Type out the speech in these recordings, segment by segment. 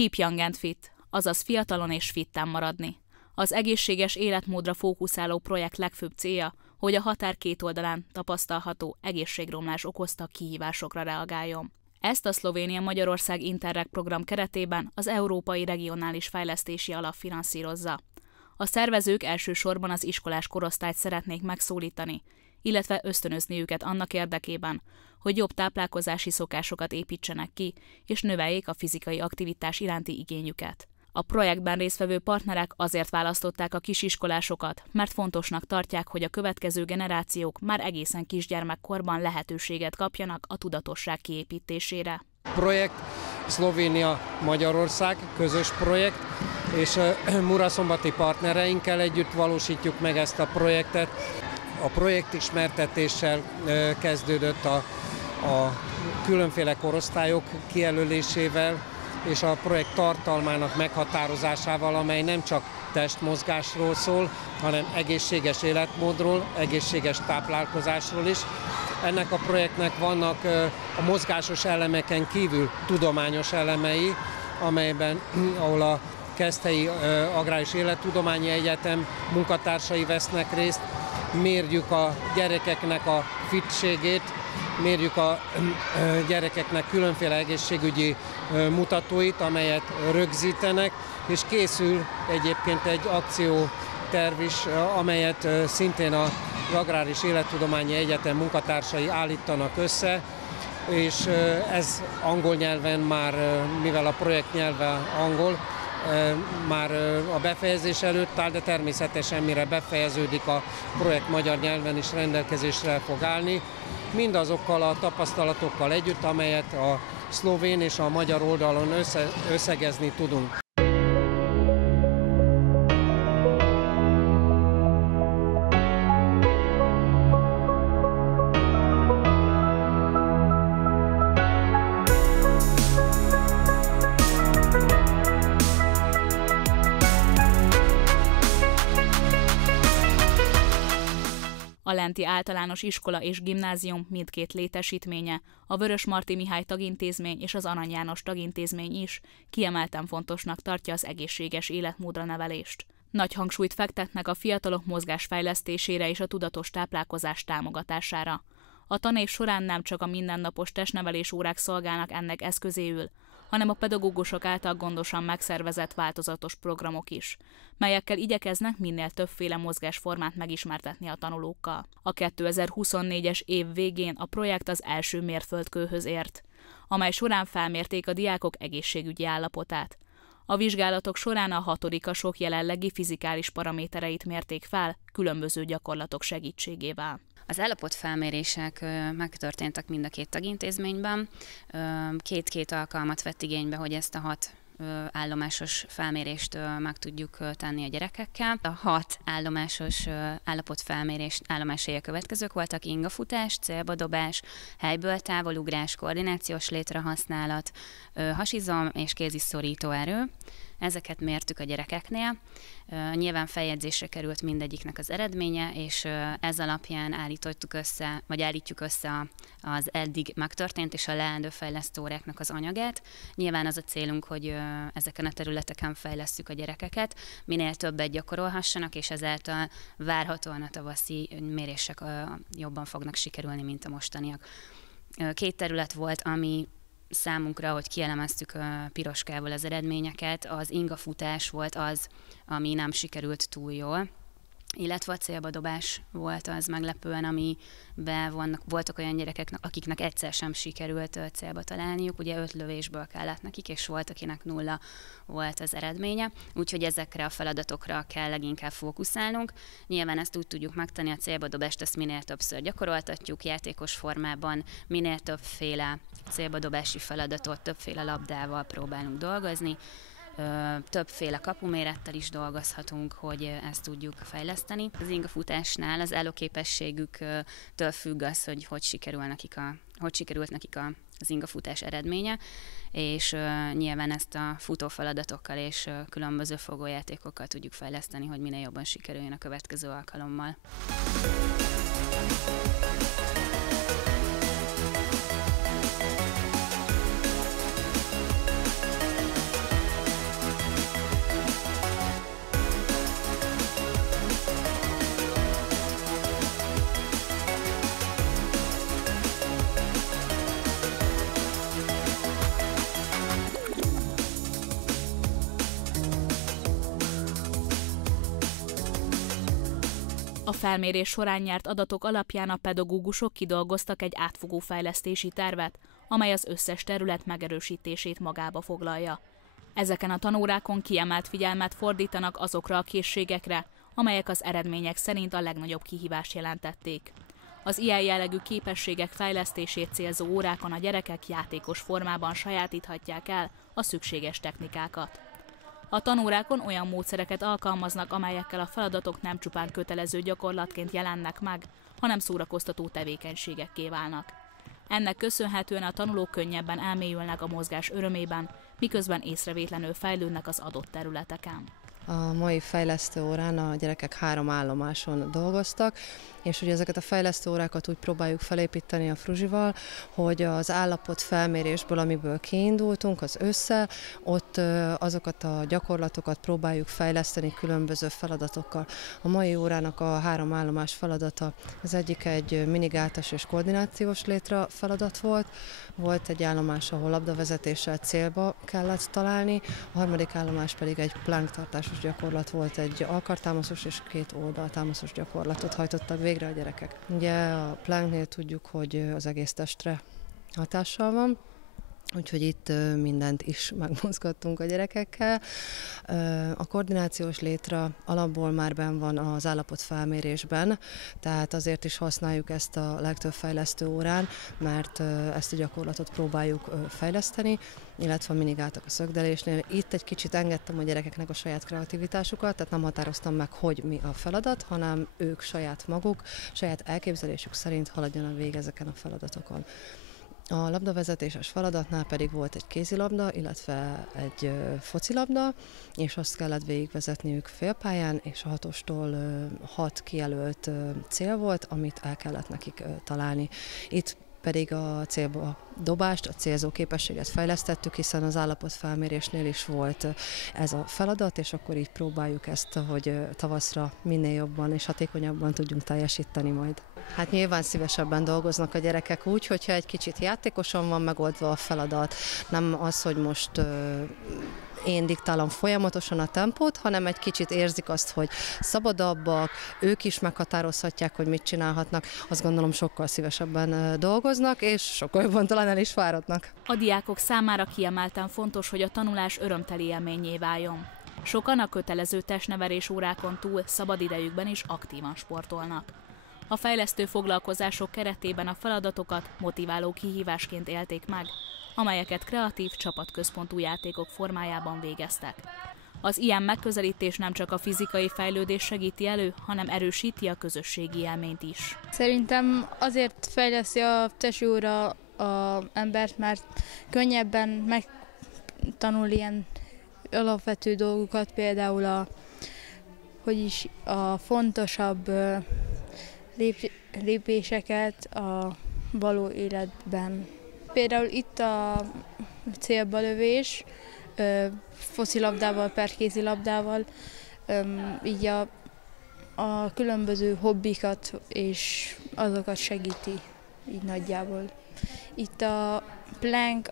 Keep Young and Fit, azaz fiatalon és fitten maradni. Az egészséges életmódra fókuszáló projekt legfőbb célja, hogy a határ két oldalán tapasztalható egészségromlás okozta kihívásokra reagáljon. Ezt a Szlovénia-Magyarország Interreg program keretében az Európai Regionális Fejlesztési Alap finanszírozza. A szervezők elsősorban az iskolás korosztályt szeretnék megszólítani, illetve ösztönözni őket annak érdekében, hogy jobb táplálkozási szokásokat építsenek ki, és növeljék a fizikai aktivitás iránti igényüket. A projektben résztvevő partnerek azért választották a kisiskolásokat, mert fontosnak tartják, hogy a következő generációk már egészen kisgyermekkorban lehetőséget kapjanak a tudatosság kiépítésére. Projekt Szlovénia-Magyarország közös projekt, és muraszombati partnereinkkel együtt valósítjuk meg ezt a projektet. A projekt ismertetéssel kezdődött a különféle korosztályok kijelölésével, és a projekt tartalmának meghatározásával, amely nem csak testmozgásról szól, hanem egészséges életmódról, egészséges táplálkozásról is. Ennek a projektnek vannak a mozgásos elemeken kívül tudományos elemei, amelyben, ahol a Keszthelyi Agrár- és Élettudományi Egyetem munkatársai vesznek részt, mérjük a gyerekeknek a fittségét, mérjük a gyerekeknek különféle egészségügyi mutatóit, amelyet rögzítenek, és készül egyébként egy akcióterv is, amelyet szintén az Agrár- és Élettudományi Egyetem munkatársai állítanak össze, és ez angol nyelven már, mivel a projekt nyelve angol, már a befejezés előtt áll, de természetesen mire befejeződik a projekt magyar nyelven is rendelkezésre fog állni. Mindazokkal a tapasztalatokkal együtt, amelyet a szlovén és a magyar oldalon összegezni tudunk. A Lenti Általános Iskola és Gimnázium mindkét létesítménye, a Vörösmarty Mihály Tagintézmény és az Arany János Tagintézmény is kiemelten fontosnak tartja az egészséges életmódra nevelést. Nagy hangsúlyt fektetnek a fiatalok mozgásfejlesztésére és a tudatos táplálkozás támogatására. A tanév során nem csak a mindennapos testnevelés órák szolgálnak ennek eszközéül, hanem a pedagógusok által gondosan megszervezett változatos programok is, melyekkel igyekeznek minél többféle mozgásformát megismertetni a tanulókkal. A 2024-es év végén a projekt az első mérföldkőhöz ért, amely során felmérték a diákok egészségügyi állapotát. A vizsgálatok során a hatodikasok jelenlegi fizikális paramétereit mérték fel különböző gyakorlatok segítségével. Az állapotfelmérések megtörténtek mind a két tagintézményben. Két-két alkalmat vett igénybe, hogy ezt a 6 állomásos felmérést meg tudjuk tenni a gyerekekkel. A 6 állomásos állapotfelmérés állomásai a következők voltak: ingafutás, célbadobás, helyből távolugrás, koordinációs létrehasználat, hasizom és kéziszorító erő. Ezeket mértük a gyerekeknél. Nyilván feljegyzésre került mindegyiknek az eredménye, és ez alapján állítjuk össze az eddig megtörtént és a leendő fejlesztő óráknak az anyagát. Nyilván az a célunk, hogy ezeken a területeken fejlesszük a gyerekeket, minél többet gyakorolhassanak, és ezáltal várhatóan a tavaszi mérések jobban fognak sikerülni, mint a mostaniak. 2 terület volt, ami számunkra, hogy kielemeztük piroskával az eredményeket, az ingafutás volt az, ami nem sikerült túl jól, illetve a célbadobás volt az meglepően, amiben voltak olyan gyerekek, akiknek egyszer sem sikerült célba találniuk, ugye 5 lövésből kellett nekik, és volt, akinek 0 volt az eredménye, úgyhogy ezekre a feladatokra kell leginkább fókuszálnunk. Nyilván ezt úgy tudjuk megtenni, a célbadobást ezt minél többször gyakoroltatjuk, játékos formában, minél többféle célbadobási feladatot, többféle labdával próbálunk dolgozni, többféle kapumérettel is dolgozhatunk, hogy ezt tudjuk fejleszteni. Az ingafutásnál az állóképességüktől függ az, hogy sikerült nekik az ingafutás eredménye, és nyilván ezt a futófeladatokkal és különböző fogójátékokkal tudjuk fejleszteni, hogy minél jobban sikerüljön a következő alkalommal. A felmérés során nyert adatok alapján a pedagógusok kidolgoztak egy átfogó fejlesztési tervet, amely az összes terület megerősítését magába foglalja. Ezeken a tanórákon kiemelt figyelmet fordítanak azokra a készségekre, amelyek az eredmények szerint a legnagyobb kihívást jelentették. Az ilyen jellegű képességek fejlesztését célzó órákon a gyerekek játékos formában sajátíthatják el a szükséges technikákat. A tanórákon olyan módszereket alkalmaznak, amelyekkel a feladatok nem csupán kötelező gyakorlatként jelennek meg, hanem szórakoztató tevékenységekké válnak. Ennek köszönhetően a tanulók könnyebben elmélyülnek a mozgás örömében, miközben észrevétlenül fejlődnek az adott területeken. A mai fejlesztő órán a gyerekek 3 állomáson dolgoztak, és ugye ezeket a fejlesztő órákat úgy próbáljuk felépíteni a Fruzsival, hogy az állapot felmérésből, amiből kiindultunk, az ősszel, ott azokat a gyakorlatokat próbáljuk fejleszteni különböző feladatokkal. A mai órának a 3 állomás feladata, az egyik egy minigátas és koordinációs létre feladat volt egy állomás, ahol labdavezetéssel célba kellett találni, a harmadik állomás pedig egy planktartásos gyakorlat volt, egy alkartámaszos és 2 oldaltámaszos gyakorlatot hajtottak végre a gyerekek. Ugye a planknél tudjuk, hogy az egész testre hatással van, úgyhogy itt mindent is megmozgattunk a gyerekekkel. A koordinációs létre alapból már benn van az állapotfelmérésben, tehát azért is használjuk ezt a legtöbb fejlesztő órán, mert ezt a gyakorlatot próbáljuk fejleszteni, illetve minigáltak a szögdelésnél. Itt egy kicsit engedtem a gyerekeknek a saját kreativitásukat, tehát nem határoztam meg, hogy mi a feladat, hanem ők saját maguk, saját elképzelésük szerint haladjanak végig ezeken a feladatokon. A labdavezetéses feladatnál pedig volt egy kézilabda, illetve egy focilabda, és azt kellett végigvezetniük félpályán, és a 6-ostól 6 kijelölt cél volt, amit el kellett nekik találni. Itt pedig a célba dobást, a célzó képességet fejlesztettük, hiszen az állapotfelmérésnél is volt ez a feladat, és akkor így próbáljuk ezt, hogy tavaszra minél jobban és hatékonyabban tudjunk teljesíteni majd. Hát nyilván szívesebben dolgoznak a gyerekek úgy, hogyha egy kicsit játékosan van megoldva a feladat, nem az, hogy most én diktálom folyamatosan a tempót, hanem egy kicsit érzik azt, hogy szabadabbak, ők is meghatározhatják, hogy mit csinálhatnak. Azt gondolom, sokkal szívesebben dolgoznak, és sokkal jobban talán el is fáradnak. A diákok számára kiemelten fontos, hogy a tanulás örömteli élménnyé váljon. Sokan a kötelező testnevelés órákon túl szabadidejükben is aktívan sportolnak. A fejlesztő foglalkozások keretében a feladatokat motiváló kihívásként élték meg, amelyeket kreatív, csapatközpontú játékok formájában végeztek. Az ilyen megközelítés nem csak a fizikai fejlődés segíti elő, hanem erősíti a közösségi élményt is. Szerintem azért fejleszti a tesi óra az embert, mert könnyebben megtanul ilyen alapvető dolgokat, például a fontosabb lépéseket a való életben. Például itt a célba lövés, focilabdával per kézilabdával, így a különböző hobbikat és azokat segíti így nagyjából. Itt a plank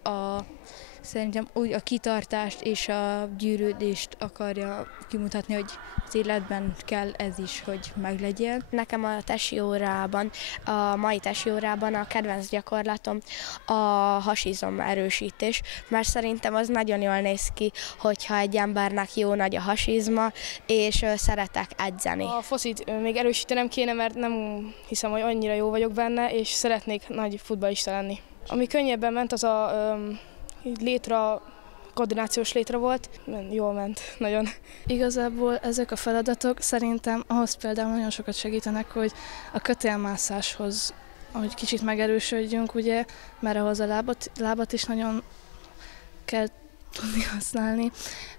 szerintem úgy a kitartást és a gyűrődést akarja kimutatni, hogy az életben kell ez is, hogy meglegyen. Nekem a mai tesi órában a kedvenc gyakorlatom a hasizom erősítés, mert szerintem az nagyon jól néz ki, hogyha egy embernek jó nagy a hasizma, és szeretek edzeni. A focit még erősítenem kéne, mert nem hiszem, hogy annyira jó vagyok benne, és szeretnék nagy futballista lenni. Ami könnyebben ment, az a koordinációs létre volt, jól ment, nagyon. Igazából ezek a feladatok szerintem ahhoz például nagyon sokat segítenek, hogy a kötélmászáshoz, hogy kicsit megerősödjünk, ugye, mert ahhoz a lábat is nagyon kell tudni használni,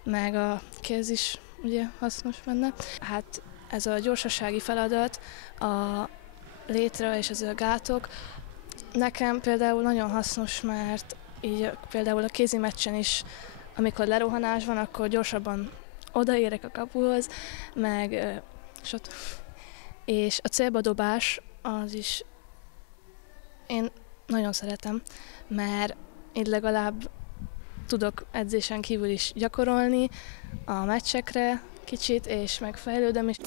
meg a kéz is ugye hasznos benne. Hát ez a gyorsasági feladat, a létre és ez a gátok, nekem például nagyon hasznos, mert így például a kézi meccsen is, amikor lerohanás van, akkor gyorsabban odaérek a kapuhoz, meg és a célba dobás az is én nagyon szeretem, mert így legalább tudok edzésen kívül is gyakorolni a meccsekre kicsit, és megfejlődöm is.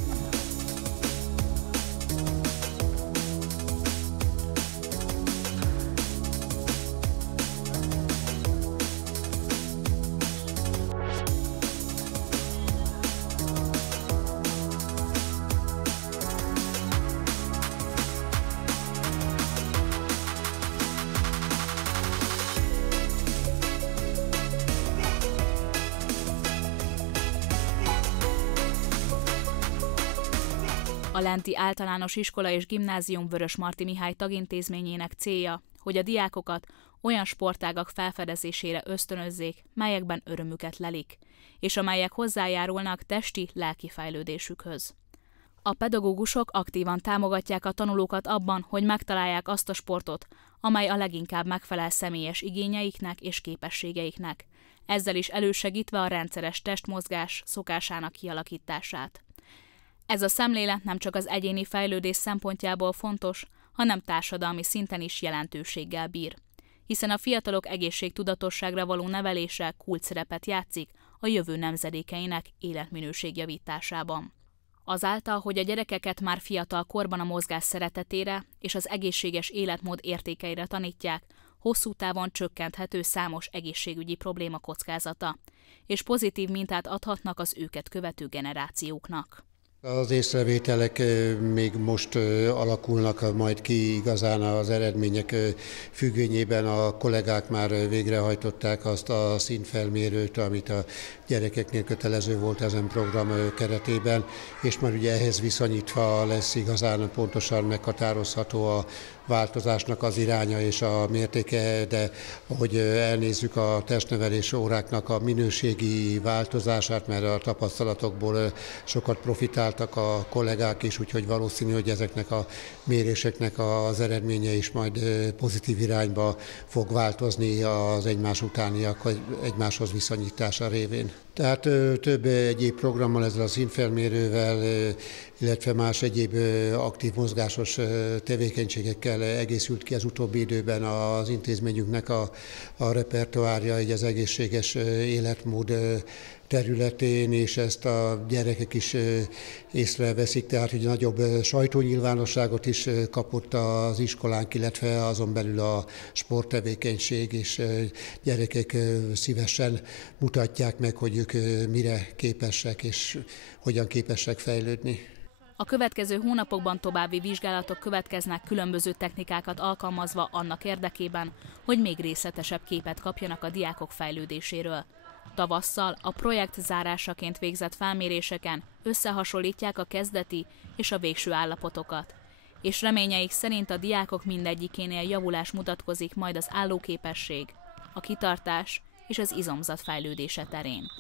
A Lenti Általános Iskola és Gimnázium Vörösmarty Mihály tagintézményének célja, hogy a diákokat olyan sportágak felfedezésére ösztönözzék, melyekben örömüket lelik, és amelyek hozzájárulnak testi-lelki fejlődésükhöz. A pedagógusok aktívan támogatják a tanulókat abban, hogy megtalálják azt a sportot, amely a leginkább megfelel személyes igényeiknek és képességeiknek, ezzel is elősegítve a rendszeres testmozgás szokásának kialakítását. Ez a szemlélet nem csak az egyéni fejlődés szempontjából fontos, hanem társadalmi szinten is jelentőséggel bír, hiszen a fiatalok egészségtudatosságra való nevelése kulcsszerepet játszik a jövő nemzedékeinek életminőség javításában. Azáltal, hogy a gyerekeket már fiatal korban a mozgás szeretetére és az egészséges életmód értékeire tanítják, hosszú távon csökkenthető számos egészségügyi probléma kockázata, és pozitív mintát adhatnak az őket követő generációknak. Az észrevételek még most alakulnak majd ki, igazán az eredmények függvényében a kollégák már végrehajtották azt a színfelmérőt, amit a gyerekeknél kötelező volt ezen program keretében, és már ugye ehhez viszonyítva lesz igazán pontosan meghatározható a változásnak az iránya és a mértéke, de ahogy elnézzük a testnevelés óráknak a minőségi változását, mert a tapasztalatokból sokat profitáltak a kollégák is, úgyhogy valószínű, hogy ezeknek a méréseknek az eredménye is majd pozitív irányba fog változni az egymás utániak, vagy egymáshoz viszonyítása révén. Tehát több egyéb programmal, ezzel a színfelmérővel, illetve más egyéb aktív mozgásos tevékenységekkel egészült ki az utóbbi időben az intézményünknek a repertoárja, így az egészséges életmód területén, és ezt a gyerekek is észreveszik, tehát hogy nagyobb sajtónyilvánosságot is kapott az iskolánk, illetve azon belül a sporttevékenység, és gyerekek szívesen mutatják meg, hogy ők mire képesek, és hogyan képesek fejlődni. A következő hónapokban további vizsgálatok következnek különböző technikákat alkalmazva annak érdekében, hogy még részletesebb képet kapjanak a diákok fejlődéséről. Tavasszal a projekt zárásaként végzett felméréseken összehasonlítják a kezdeti és a végső állapotokat, és reményeik szerint a diákok mindegyikénél javulás mutatkozik majd az állóképesség, a kitartás és az izomzat fejlődése terén.